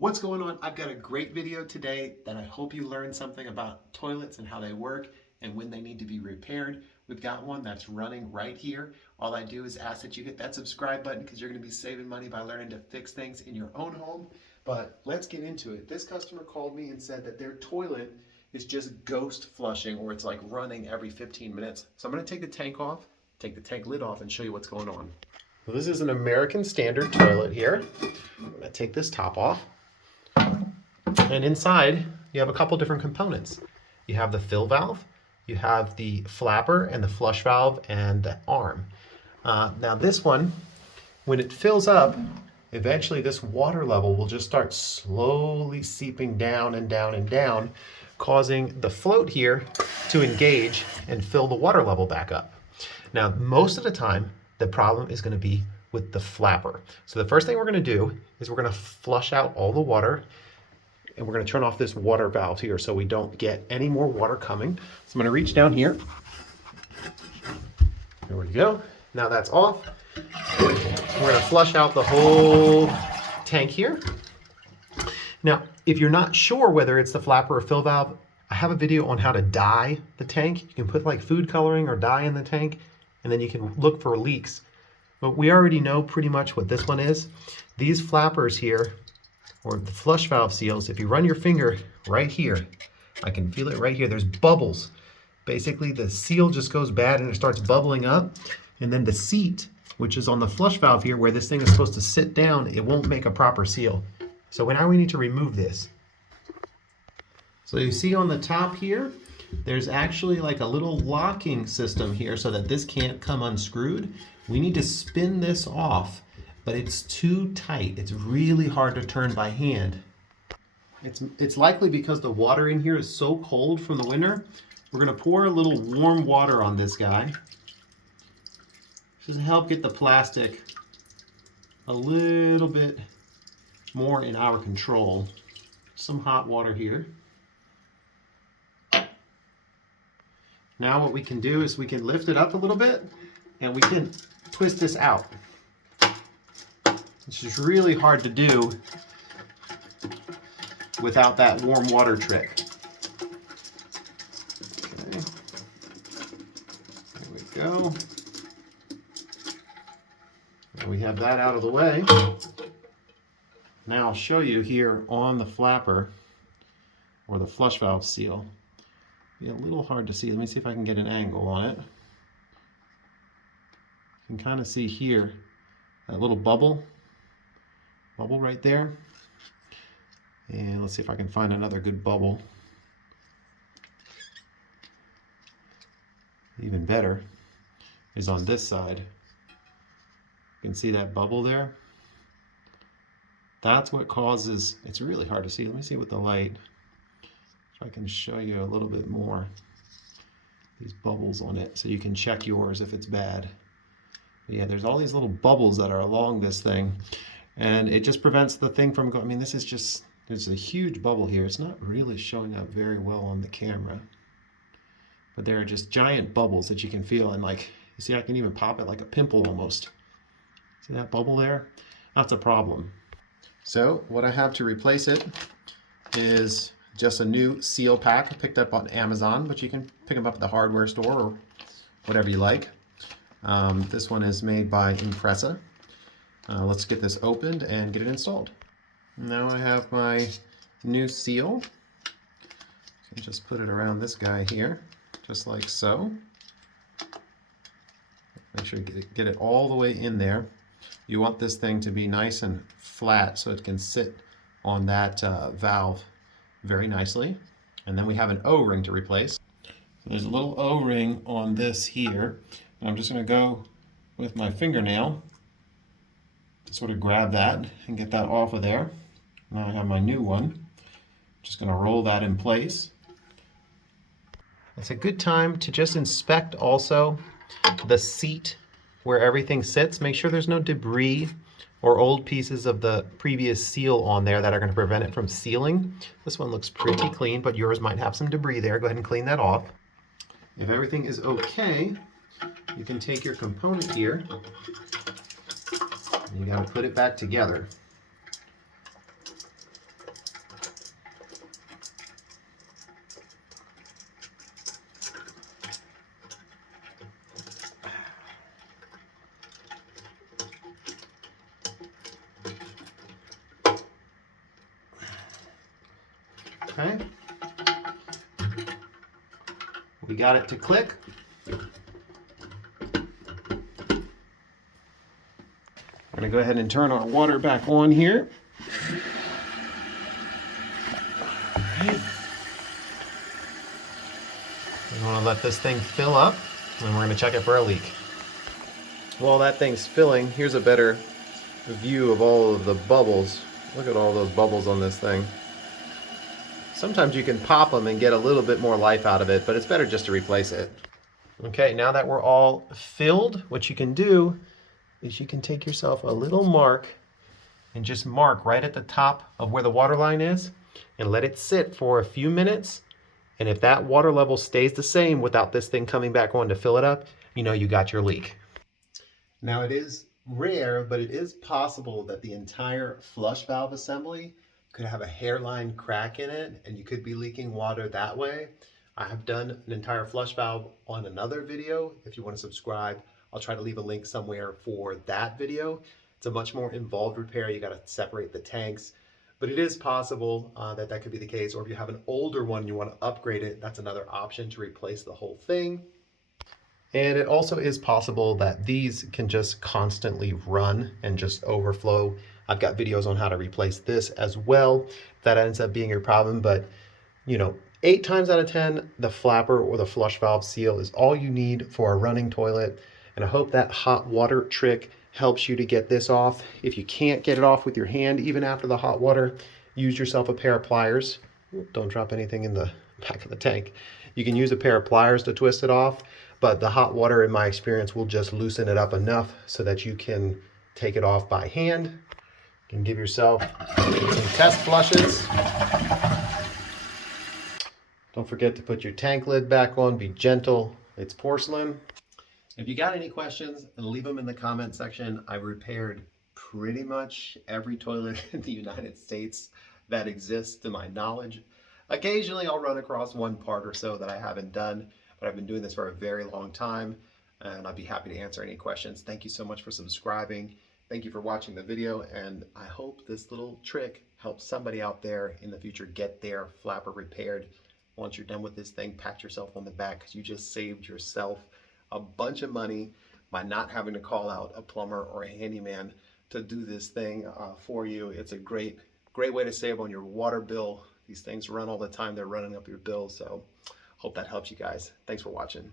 What's going on? I've got a great video today that I hope you learned something about toilets and how they work and when they need to be repaired. We've got one that's running right here. All I do is ask that you hit that subscribe button because you're going to be saving money by learning to fix things in your own home. But let's get into it. This customer called me and said that their toilet is just ghost flushing, or it's like running every 15 minutes. So I'm going to take the tank off, take the tank lid off, and show you what's going on. So this is an American Standard toilet here. I'm going to take this top off. And inside, you have a couple different components. You have the fill valve, you have the flapper and the flush valve and the arm. Now this one, when it fills up, eventually this water level will just start slowly seeping down and down and down, causing the float here to engage and fill the water level back up. Now, most of the time, the problem is going to be with the flapper. So the first thing we're going to do is we're going to flush out all the water, and we're going to turn off this water valve here so we don't get any more water coming. So I'm going to reach down here. There we go. Now that's off. We're going to flush out the whole tank here. Now, if you're not sure whether it's the flapper or fill valve, I have a video on how to dye the tank. You can put like food coloring or dye in the tank, and then you can look for leaks. But we already know pretty much what this one is. These flappers here, or the flush valve seals, if you run your finger right here, I can feel it right here, there's bubbles. Basically the seal just goes bad and it starts bubbling up, and then the seat, which is on the flush valve here where this thing is supposed to sit down, it won't make a proper seal. So now we need to remove this. So you see on the top here, there's actually like a little locking system here so that this can't come unscrewed. We need to spin this off, but it's too tight. It's really hard to turn by hand. It's likely because the water in here is so cold from the winter. We're gonna pour a little warm water on this guy just to help get the plastic a little bit more in our control. Some hot water here. Now what we can do is we can lift it up a little bit and we can twist this out. It's just really hard to do without that warm water trick. Okay. There we go. And we have that out of the way. Now I'll show you here on the flapper or the flush valve seal. Be a little hard to see. Let me see if I can get an angle on it. You can kind of see here that little bubble right there. And let's see if I can find another good bubble. Even better is on this side. You can see that bubble there. That's what causes, it's really hard to see. Let me see with the light. If I can show you a little bit more. These bubbles on it so you can check yours if it's bad. But yeah, there's all these little bubbles that are along this thing. And it just prevents the thing from going. I mean, this is just, there's a huge bubble here. It's not really showing up very well on the camera. But there are just giant bubbles that you can feel. And like, you see, I can even pop it like a pimple almost. See that bubble there? That's a problem. So what I have to replace it is just a new seal pack. I picked up on Amazon, but you can pick them up at the hardware store or whatever you like. This one is made by Impressa. Let's get this opened and get it installed. Now I have my new seal. So just put it around this guy here, just like so. Make sure you get it all the way in there. You want this thing to be nice and flat so it can sit on that valve very nicely. And then we have an O-ring to replace. So there's a little O-ring on this here. And I'm just going to go with my fingernail to sort of grab that and get that off of there. Now I have my new one. Just going to roll that in place. It's a good time to just inspect also the seat where everything sits. Make sure there's no debris or old pieces of the previous seal on there that are going to prevent it from sealing. This one looks pretty clean, but yours might have some debris there. Go ahead and clean that off. If everything is okay, you can take your component here and you got to put it back together. Okay. We got it to click. We're going to go ahead and turn our water back on here. Right. We want to let this thing fill up, and we're going to check it for a leak. While that thing's filling, here's a better view of all of the bubbles. Look at all those bubbles on this thing. Sometimes you can pop them and get a little bit more life out of it, but it's better just to replace it. Okay, now that we're all filled, what you can do is you can take yourself a little mark and just mark right at the top of where the water line is and let it sit for a few minutes. And if that water level stays the same without this thing coming back on to fill it up, you know you got your leak. Now it is rare, but it is possible that the entire flush valve assembly could have a hairline crack in it and you could be leaking water that way. I have done an entire flush valve on another video. If you want to subscribe, I'll try to leave a link somewhere for that video. It's a much more involved repair. You got to separate the tanks, but it is possible that that could be the case. Or if you have an older one and you want to upgrade it, that's another option to replace the whole thing. And it also is possible that these can just constantly run and just overflow. I've got videos on how to replace this as well. That ends up being your problem, but you know, 8 times out of 10, the flapper or the flush valve seal is all you need for a running toilet. And I hope that hot water trick helps you to get this off. If you can't get it off with your hand, even after the hot water, use yourself a pair of pliers. Don't drop anything in the back of the tank. You can use a pair of pliers to twist it off, but the hot water, in my experience, will just loosen it up enough so that you can take it off by hand. You can give yourself some test flushes. Don't forget to put your tank lid back on. Be gentle. It's porcelain. If you got any questions, leave them in the comment section. I've repaired pretty much every toilet in the United States that exists to my knowledge. Occasionally I'll run across one part or so that I haven't done, but I've been doing this for a very long time and I'd be happy to answer any questions. Thank you so much for subscribing. Thank you for watching the video, and I hope this little trick helps somebody out there in the future get their flapper repaired. Once you're done with this thing, pat yourself on the back because you just saved yourself a bunch of money by not having to call out a plumber or a handyman to do this thing for you. It's a great way to save on your water bill. These things run all the time. They're running up your bill. So hope that helps you guys. Thanks for watching.